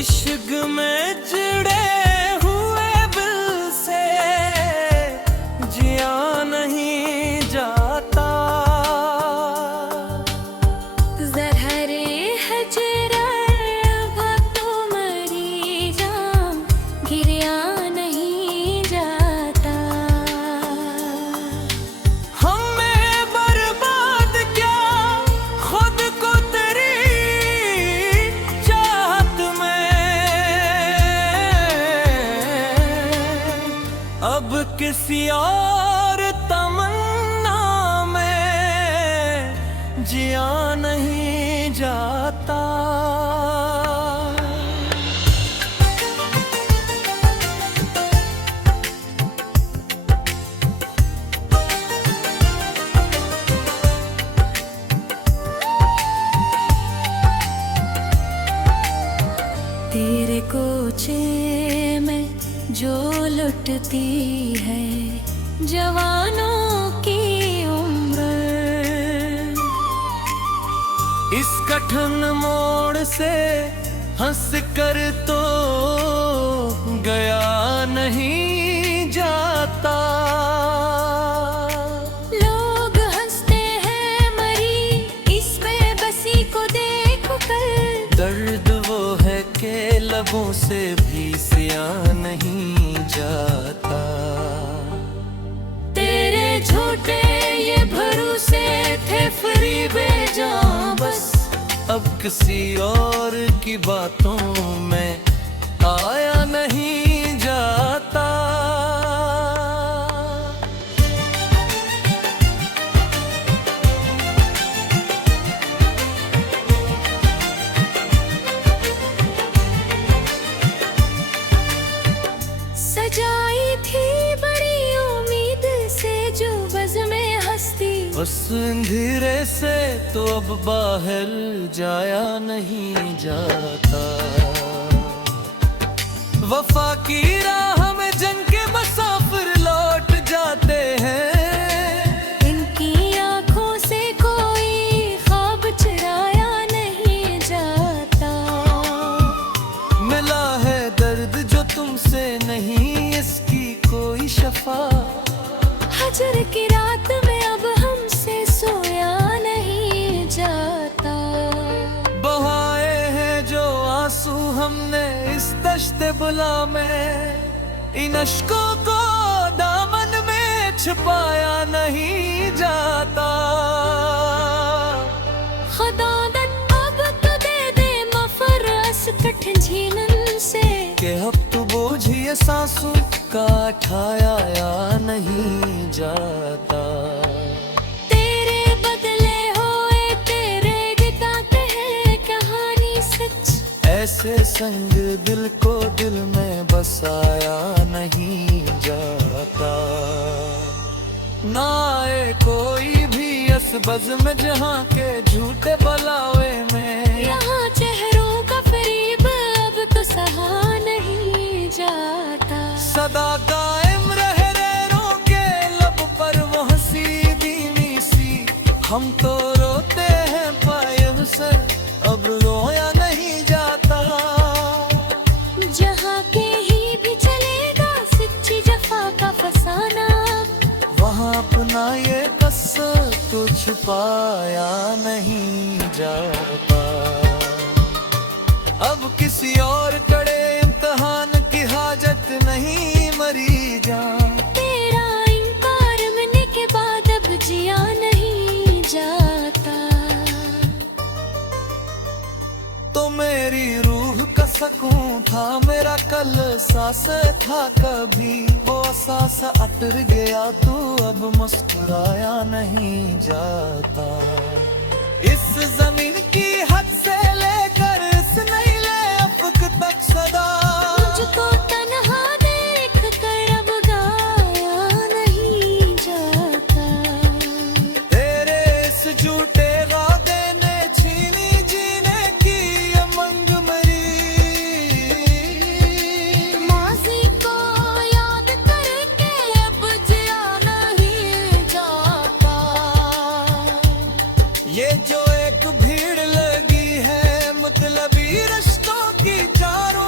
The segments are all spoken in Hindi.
इश्क में चिड़े हुए बिल से जिया नहीं जाता। ज़हरे हजरा तो मरी जाम गिरिया नहीं जाता। हमें बर्बाद क्या खुद को तेरी चाहत में, अब किसी और तमन्ना में जिया नहीं जाता। तेरे कोचे में जो लुटती है जवानों की उम्र, इस कठिन मोड़ से हंस कर तो गया नहीं जाता। लोग हंसते हैं मरी इस बेबसी को देख कर। दर्द वो है कि लबों से भी सिया नहीं जाता। तेरे झूठे ये भरोसे थे फरीबे जां बस, अब किसी और की बातों में आया नहीं जाता। सजाई थी बड़ी उम्मीद से जो बज़्म-ए हस्ती, उस अंधेरे से तो अब बाहर जाया नहीं जाता। वफा की राह में जंग के मुसाफिर लौट जाते हैं। इनकी आंखों से कोई ख्वाब चुराया नहीं जाता। मिला है दर्द जो तुमसे नहीं, इसकी कोई शफा। हजर की रात में अब हमसे सोया नहीं जाता। बहाए हैं जो आंसू हमने इस दश्ते बुला में, इन अश्कों को दामन में छुपाया नहीं जाता। खुदावंद अब तो दे दे मफरस कठिन झीलन से, कि अब तो बोझ ये सांसों का उठाया या नहीं जाता। तेरे बदले होए तेरे गिताते हैं कहानी सच, ऐसे संग दिल को दिल में बसाया नहीं जाता। ना आए कोई भी इस बज़्म जहां के झूठे बलावे में, यहाँ चेहरों का फरीब अब तो सहा नहीं जाता। सदा कायम रहे रैरों के लब पर वो हंसी धीमी सी। हम तो रोते हैं पाए से अब रोया नहीं जाता। जहाँ के ही भी चलेगा सच्ची जफा का फसाना, वहाँ अपना ये कस्सर तो छुपाया नहीं जाता। अब किसी और कड़े इम्तिहान की हाजत नहीं मरी जान। तेरा इनकार मिलने के बाद अब जिया नहीं जाता। तो मेरी रूह का सकून था मेरा कल सांस था कभी, वो सांस अतर गया तू अब मुस्कुराया नहीं जाता। इस जमीन की हद से लेकर इस नीले अफक तक सदा मुझको तन्हा देख कर अब गाया नहीं जाता। तेरे इस झूठे वादे ने छीनी जीने की ये मंग मरी। माज़ी को याद करके अब जिया नहीं जाता। ये जो एक भीड़ लगी है मतलबी रिश्तों की चारों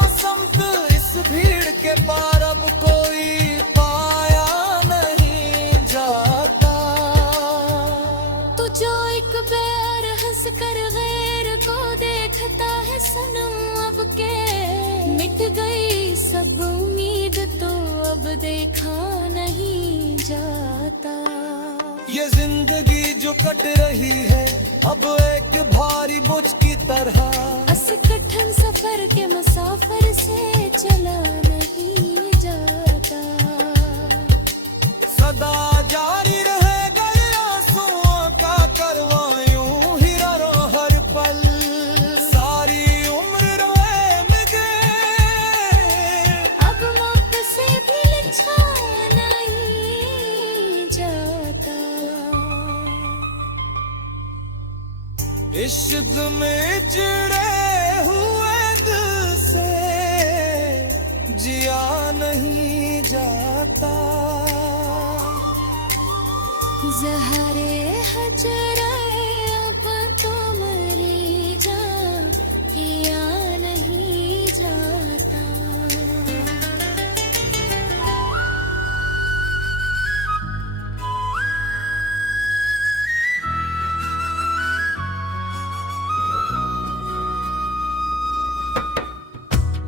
देखा नहीं जाता। ये जिंदगी जो कट रही है अब एक भारी बोझ की तरह, इस कठिन सफर के मुसाफिर से चला नहीं जाता। सदा जारी रहेगा ये आंसुओं का करवा यूं ही रो हर पल, सारी उम्र रोए मिगे अब मौत से भी लिखा नहीं जाता। इश्क में चिड़े हुए दिल से जिया नहीं जाता। ज़हरे हजरे अब तो मरी जा, किया नहीं जाता।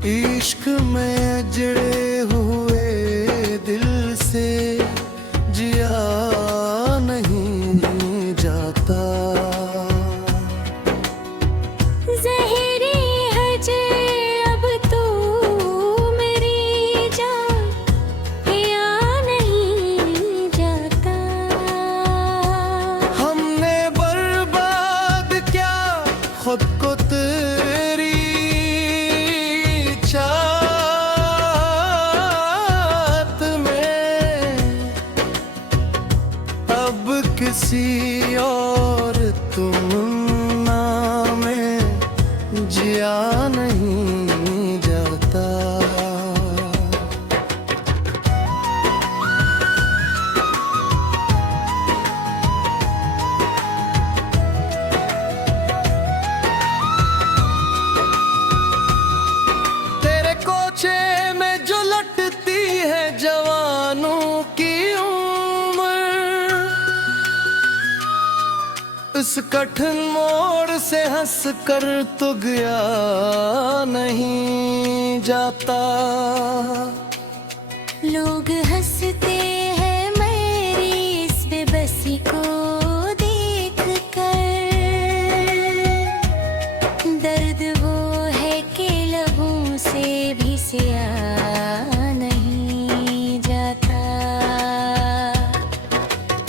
इश्क में जड़े हुए दिल से जिया नहीं जाता। ज़हरी हजे अब तू मेरी जान, किया नहीं जाता। हमने बर्बाद क्या खुद को तेरी चाहत में, अब किसी और तुमना में जिया नहीं जाता। तेरे कोचे में जो लटती है जवानों की उम्र, इस कठिन मोड़ से हंस कर तो गया नहीं जाता। लोग हंसते हैं मेरी इस बेबसी को देख कर, दर्द वो है कि लबों से भी सिया नहीं जाता।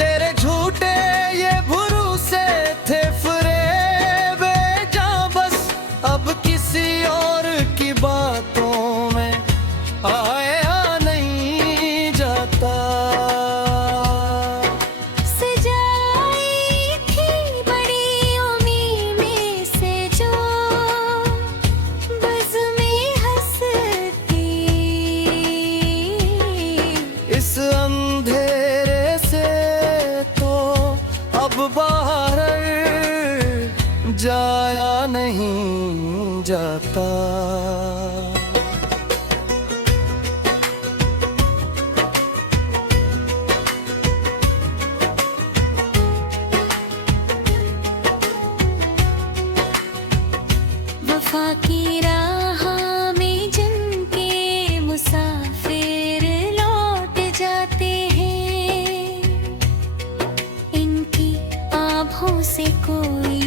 तेरे झूठे ये भरोसे थे फरेबे जहाँ बस, अब किसी और की बातों में आया नहीं जाता। सजाई थी बड़ी उम्मीद में से जो बज़ में हंसती, इस अंधेरे से तो अब बाहर जाया नहीं जाता। वफा की राह में जिनके मुसाफिर लौट जाते हैं, इनकी आँखों से कोई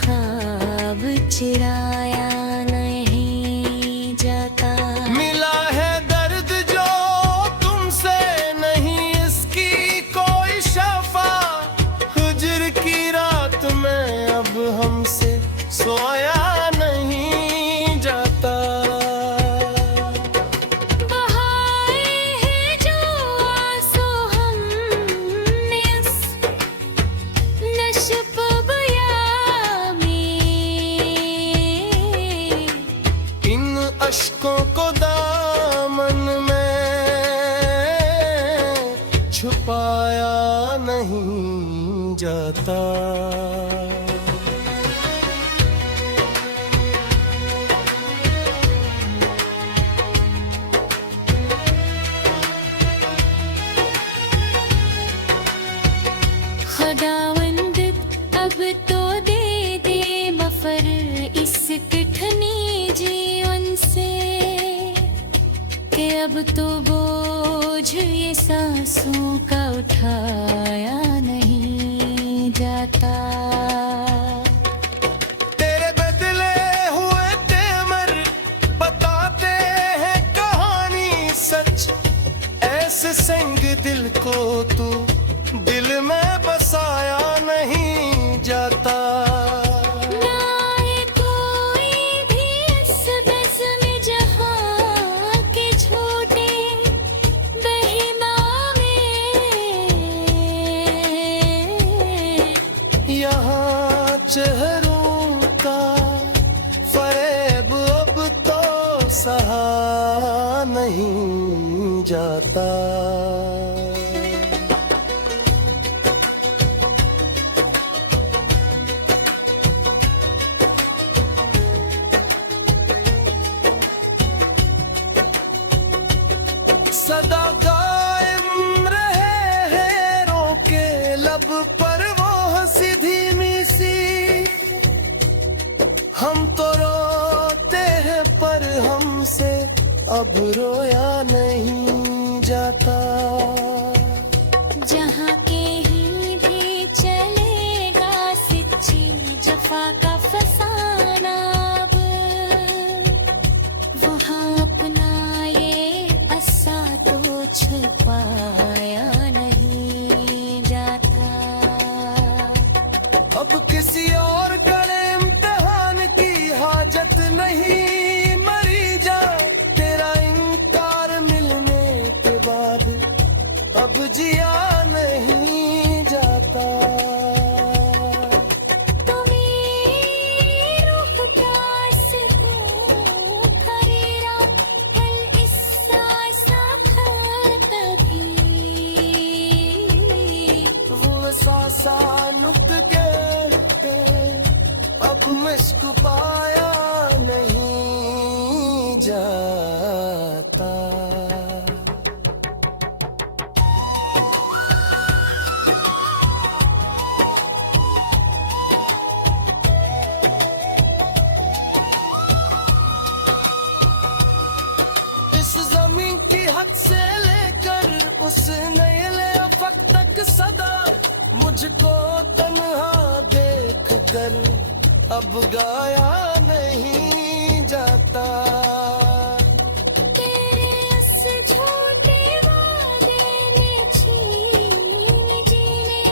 ख्वाब चिराया नहीं जाता। मिला है दर्द जो तुमसे नहीं इसकी कोई शफा, हिज्र की रात में अब हमसे सोया नहीं जाता। बहाए हैं जो आंसू हमने उस नश्ब बया में, इन अश्कों को दामन में छुपाया नहीं जाता। खुदावंद अब तो दे दे मफर इस कठिनी जीवन से, कि अब तो बोझ बोझ ये सांसों का उठाया नहीं जाता। तेरे बदले हुए तेमर बताते हैं कहानी सच, ऐसे संग दिल को तू दिल में बसाया नहीं जाता। ना है कोई भी इस बज़्म में जहाँ के छोटे बहिमावे, यहाँ चेहरों का फरेब अब तो सहा नहीं जाता। सदा कायम रहे हैरों के लब पर वो हंसी धीमी सी, हम तो रोते हैं पर हमसे अब रोया नहीं जाता। जहाँ के ही भी चलेगा सच्ची जफा का फसाना, अब वहाँ अपना ये अस्सा तो छुपाया नहीं जाता। अब किसी और करे इम्तिहान की हाजत नहीं, मरी जा तेरा इनकार मिलने के बाद अब जिया नहीं जाता। तुम्हें रूह का सुकून खरीदा कल इस सा तभी, वो सासा नुत कहते अब मुझको पाया नहीं जाता। इस जमीन की हद से लेकर उस नैले अफक तक सदा मुझको तन्हा देख कर अब गाया नहीं जाता। तेरे उस झूठे वादे में छीन जीने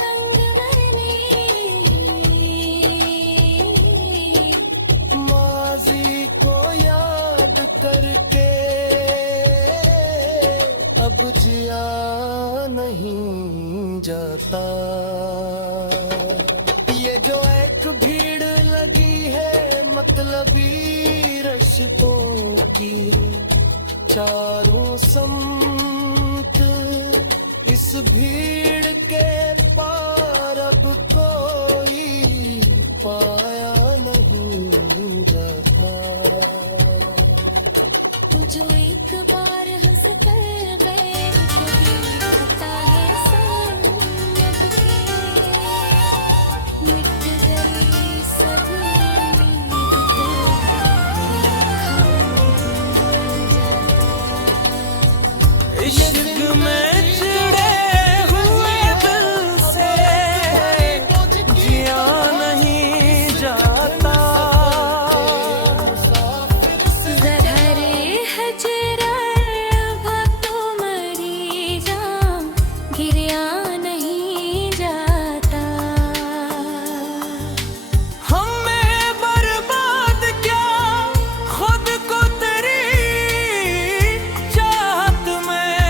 नंग मरने, माजी को याद करके अब जिया नहीं जाता। ये जो एक भीड़ लगी है मतलबी रिश्तों की चारों समत, इस भीड़ के पार अब कोई पाया नहीं जाता। तू जो एक बार हंस कर गए कभी पता है सनम के, मिट गई सब उम्मीद तो इश्क में चिड़े हुए दिल से जिया नहीं जाता। ज़हरे हजरा अब तो मरी जा गिरिया नहीं जाता। हमें बर्बाद क्या खुद को तेरी चाहत में,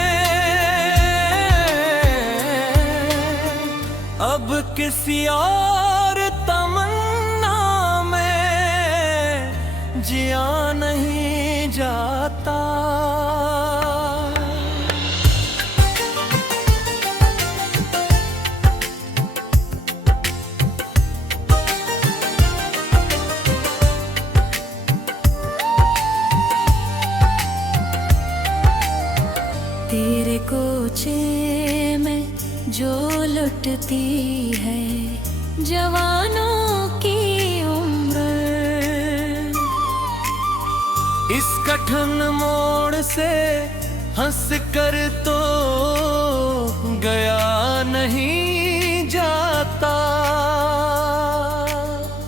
अब किसी और तमन्ना में जिया नहीं जाता। तेरे कोचे में जो लुटती है जवानों की उम्र, इस कठिन मोड़ से हंस कर तो गया नहीं जाता।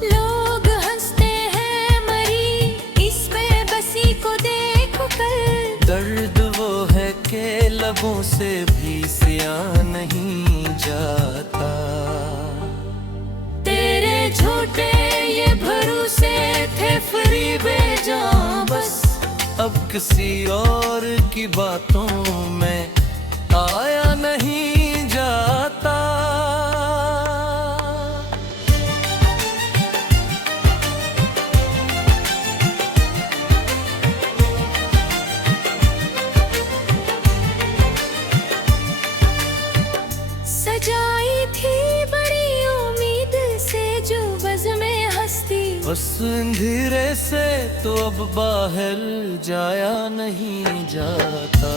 लोग हंसते हैं मरी इस बेबसी को देख कर। दर्द वो है कि लबों से भी सिया नहीं जाता। तेरे झूठे ये भरोसे थे फरीबे जां बस। अब किसी और की बातों में आया नहीं जाता। सजाई थी बड़ी उम्मीद से जो बज़्म-ए हस्ती। उस अंधेरे से तो अब बाहर जाया नहीं जाता।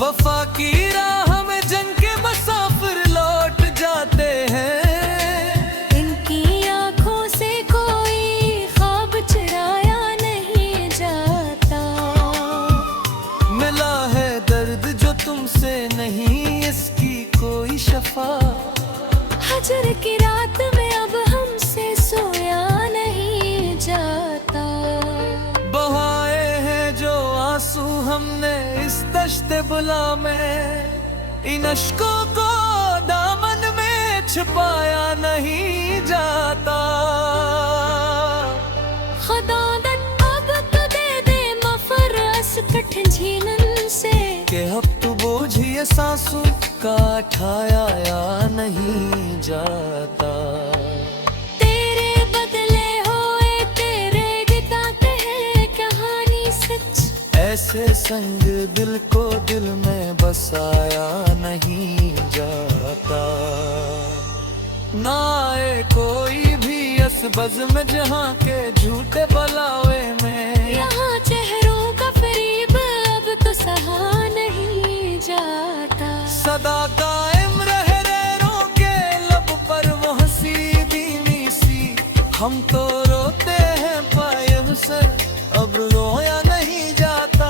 वफा की राह में जंग के मुसाफिर लौट जाते हैं। इनकी आंखों से कोई ख्वाब चुराया नहीं जाता। मिला है दर्द जो तुमसे नहीं, इसकी कोई शफा। हजर की रात में अब हमसे सोया नहीं जाता। बहाए हैं जो आंसू हमने इस दश्ते बुला में, इन अश्कों को दामन में छुपाया नहीं जाता। खुदावंद अब तो दे दे मफर अस कठिन झीलन से। कि अब तो बोझ ये सांसों का उठाया या नहीं जाता। तेरे बदले होए तेरे बिताते हैं कहानी सच। ऐसे संग दिल को दिल में बसाया नहीं जाता। ना आए कोई भी इस बज़्म जहां के झूठे बलावे में। यहाँ चेहरों का फरीब अब तो सहा नहीं जाता। सदा कायम रहे रैनों के लब पर वो हंसी धीमी सी। हम तो रोते हैं पाए से अब रोया नहीं जाता।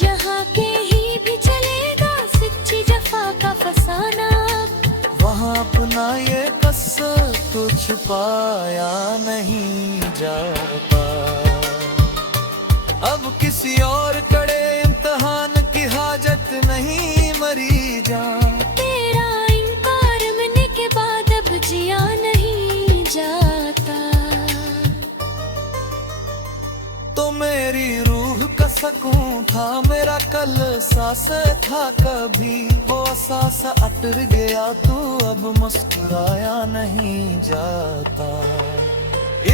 जहाँ के ही भी चलेगा सच्ची जफा का फसाना। वहाँ अपना ये कस्सा तो छुपाया नहीं जाता। अब किसी और कड़े इम्तिहान की हाजत नहीं मरी जान। तेरा इनकार मिलने के बाद अब जिया नहीं जाता। तो मेरी रूह का सकून था मेरा कल सांस था कभी। वो सांस अटर गया तू अब मुस्कुराया नहीं जाता।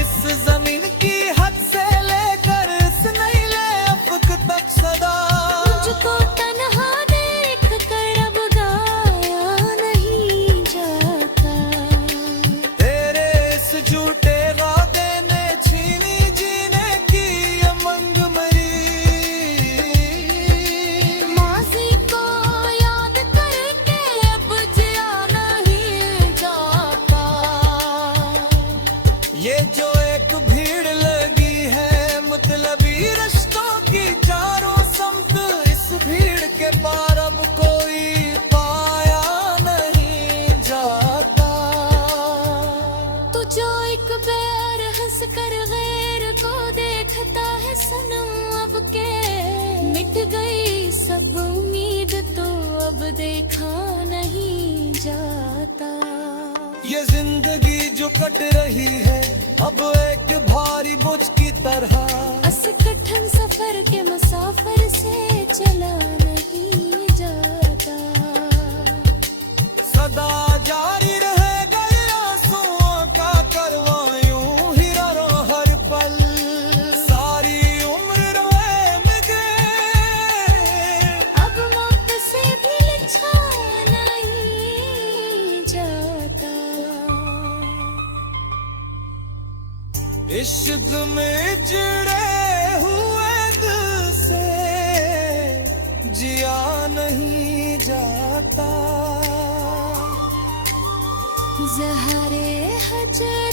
इस जमीन की हद से लेकर इस नीले अफक तक सदा मुझको तन्हा देख कर अब गाया नहीं जाता। तेरे इस झूठे वादे ने छीनी जीने की ये मंग मरी। माज़ी को याद करके अब जिया नहीं जाता। ये जो एक भीड़ लगी है मतलबी रिश्तों की चारों समत, इस भीड़ के पार अब कोई पाया नहीं जाता। तू जो एक बार हंस कर गैर को देखता है सनम अब के मिट गई सब उम्मीद तो अब देखा नहीं जाता। ये जिंदगी जो कट रही है अब एक भारी बोझ की तरह। अस कठिन सफर के मुसाफिर से चला नहीं जाता। सदा जारी रहेगा ये आंसुओं का करवा यूं ही रो हर पल। सारी उम्र रोए मिगे अब मौत से भी लिछा नहीं जाता। इश्क में जुड़े हुए दिल से जिया नहीं जाता। ज़हरे हजर